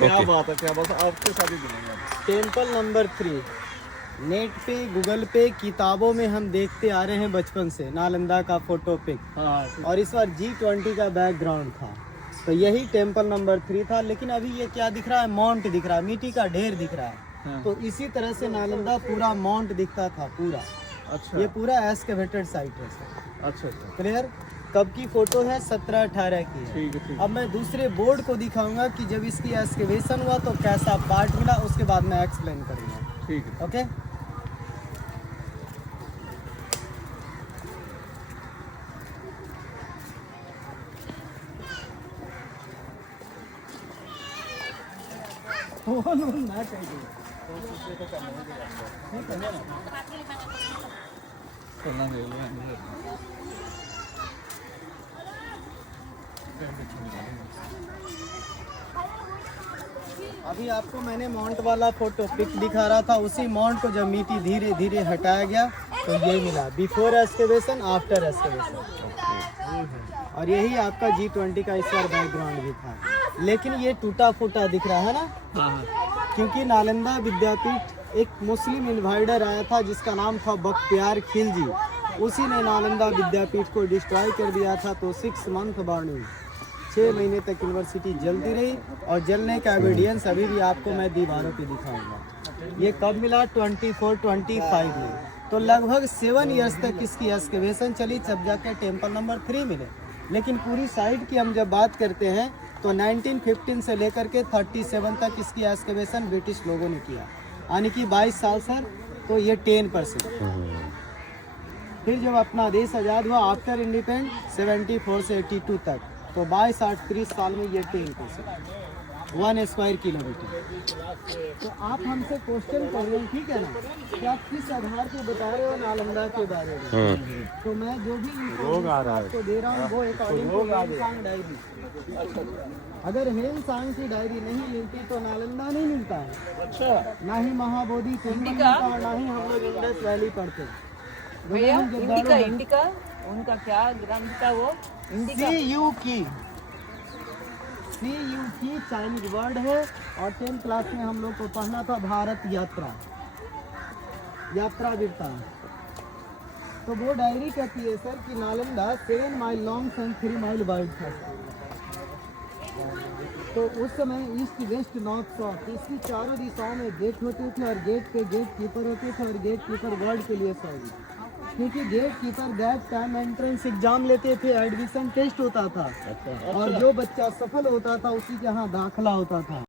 क्या बात है, क्या बात है, आपके साथ ही मिलेंगे। टेम्पल नंबर 3 नेट पे गूगल पे किताबों में हम देखते आ रहे हैं बचपन से, नालंदा का फोटो पिक। हाँ, और इस बार G20 का बैकग्राउंड था, तो यही टेम्पल नंबर 3 था। लेकिन अभी ये क्या दिख रहा है, माउंट दिख रहा है, मिट्टी का ढेर दिख रहा है। हाँ। तो इसी तरह से नालंदा पूरा माउंट दिखता था पूरा। अच्छा, ये पूरा एस्केवेटेड साइट है सर। अच्छा अच्छा, क्लियर। कब की फोटो है, 17-18 की है। ठीक है ठीक अब मैं दूसरे बोर्ड को दिखाऊंगा कि जब इसकी एक्सकेवेशन हुआ तो कैसा पार्ट मिला, उसके बाद मैं एक्सप्लेन करूंगा। ठीक है। ओके। ना चाहिए चलना चाहिए। अभी आपको मैंने माउंट वाला फोटो पिक दिखा रहा था, उसी माउंट को जब मिट्टी धीरे धीरे हटाया गया तो ये मिला, बिफोर एक्सकेवेशन आफ्टर एक्सकेवेशन। और यही आपका G20 का इस बार बैकग्राउंड भी था। लेकिन ये टूटा फूटा दिख रहा है ना, हाँ हाँ, क्योंकि नालंदा विद्यापीठ एक मुस्लिम इन्वाइडर आया था जिसका नाम था बख्तियार खिलजी। उसी ने नालंदा विद्यापीठ को डिस्ट्रॉय कर दिया था। तो 6 मंथ वार्निंग, 6 महीने तक यूनिवर्सिटी जलती रही। और जलने का एविडेंस अभी भी आपको मैं दीवारों पे दिखाऊंगा। ये कब मिला, 24-25 में। तो लगभग 7 इयर्स तक इसकी एक्सकेवेशन चली, तब जाकर टेम्पल नंबर 3 मिले। लेकिन पूरी साइट की हम जब बात करते हैं तो 1915 से लेकर के 37 तक इसकी एक्सकेवेशन ब्रिटिश लोगों ने किया, यानी कि 22 साल सर। तो ये 10%। फिर जब अपना देश आज़ाद हुआ आफ्टर इंडिपेंडेंट 74 से 82 तक, तो 22-30 साल में ये 10%, 1 स्क्वायर किलोमीटर। तो आप हमसे क्वेश्चन कर रहे हैं, ठीक है ना, कि आप किस आधार पे बता रहे हो नालंदा के बारे में। तो मैं जो भी आपको दे रहा हूँ वो अकॉर्डिंग टू हेमसांग डायरी। अगर हेमसांग की डायरी नहीं मिलती तो नालंदा नहीं मिलता है। अच्छा, ना ही महाबोधि टेम्पल मिलता और ना ही हम लोग इंडस वैली पढ़ते। भैया इंडिका उनका क्या ग्रंथ था वो, इंडिका CU की चाइनीज वर्ड है। और 10th क्लास में हम लोग को पढ़ना था भारत यात्रा वृत्तांत। तो वो डायरी कहती है सर कि Nalanda 7 mile long and 3 mile wide था। तो उस समय ईस्ट वेस्ट नॉर्थ साउथ इसकी चारों दिशाओं में गेट होते थे, और गेट पे गेट कीपर होते थे। और गेट कीपर वर्ड के लिए सॉरी, क्योंकि gatekeeper that time entrance exam लेते थे, एडमिशन टेस्ट होता था। और जो बच्चा सफल होता था उसी के यहाँ दाखिला होता था।